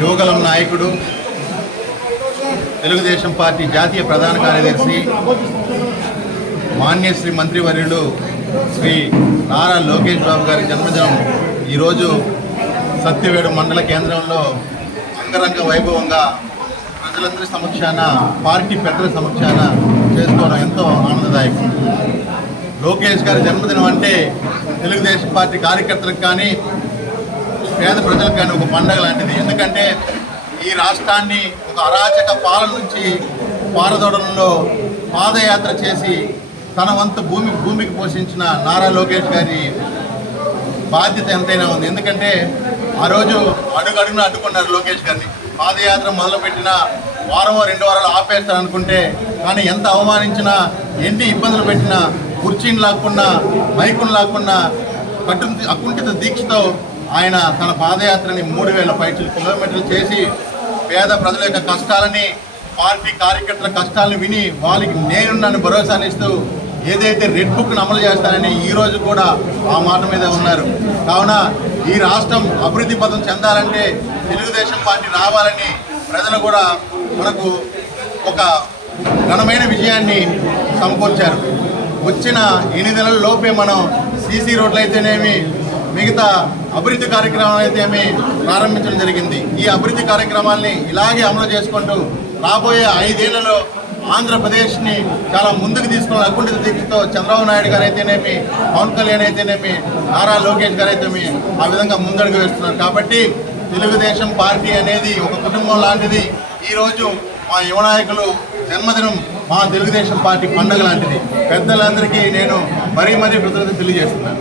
యువగలం నాయకుడు, తెలుగుదేశం పార్టీ జాతీయ ప్రధాన కార్యదర్శి, మాన్యశ్రీ మంత్రివర్యులు శ్రీ నారా లోకేష్ బాబు గారి జన్మదినం ఈరోజు సత్యవేడు మండల కేంద్రంలో అంగరంగ వైభవంగా ప్రజలందరి సమక్షాన, పార్టీ పెద్దల సమక్షాన చేసుకోవడం ఎంతో ఆనందదాయకం. లోకేష్ గారి జన్మదినం అంటే తెలుగుదేశం పార్టీ కార్యకర్తలకు కానీ పేద ప్రజలకు కానీ ఒక పండగ లాంటిది. ఎందుకంటే ఈ రాష్ట్రాన్ని ఒక అరాచక పాలన నుంచి పారదోడలలో పాదయాత్ర చేసి తన వంతు భూమికి పోషించిన నారా లోకేష్ గారి బాధ్యత ఎంతైనా ఉంది. ఎందుకంటే ఆ రోజు అడుగడుగున అడ్డుకున్నారు లోకేష్ గారిని. పాదయాత్ర మొదలుపెట్టిన వారం 2 వారాలు ఆపేస్తారనుకుంటే, కానీ ఎంత అవమానించినా, ఎన్ని ఇబ్బందులు పెట్టినా, కుర్చీని లాక్కున్నా, మైకును లాక్కున్నా, అకుంఠిత దీక్షతో ఆయన తన పాదయాత్రని 3000 కిలోమీటర్లు చేసి పేద ప్రజల యొక్క కష్టాలని, పార్టీ కార్యకర్తల కష్టాలను విని వాళ్ళకి నేనున్నాను భరోసానిస్తూ ఏదైతే రెడ్ బుక్ను అమలు చేస్తానని ఈరోజు కూడా ఆ మాట మీద ఉన్నారు. కావున ఈ రాష్ట్రం అభివృద్ధి పథం చెందాలంటే తెలుగుదేశం పార్టీ రావాలని ప్రజలు కూడా మనకు ఒక ఘనమైన విజయాన్ని సమకూర్చారు. వచ్చిన 8 నెలల లోపే మనం సీసీ రోడ్లు అయితేనేమి, మిగతా అభివృద్ధి కార్యక్రమాలు అయితేమి ప్రారంభించడం జరిగింది. ఈ అభివృద్ధి కార్యక్రమాల్ని ఇలాగే అమలు చేసుకుంటూ రాబోయే 5 ఏళ్లలో ఆంధ్రప్రదేశ్ని చాలా ముందుకు తీసుకున్న అకుంఠిత దీక్షతో చంద్రబాబు నాయుడు గారు అయితేనేమి, పవన్ కళ్యాణ్ అయితేనేమి, నారా లోకేష్ గారు అయితేమి ఆ విధంగా ముందడుగు వేస్తున్నారు. కాబట్టి తెలుగుదేశం పార్టీ అనేది ఒక కుటుంబం లాంటిది. ఈరోజు మా యువ నాయకులు జన్మదినం మా తెలుగుదేశం పార్టీ పండుగ లాంటిది. పెద్దలందరికీ నేను మరీ కృతజ్ఞతలు తెలియజేస్తున్నాను.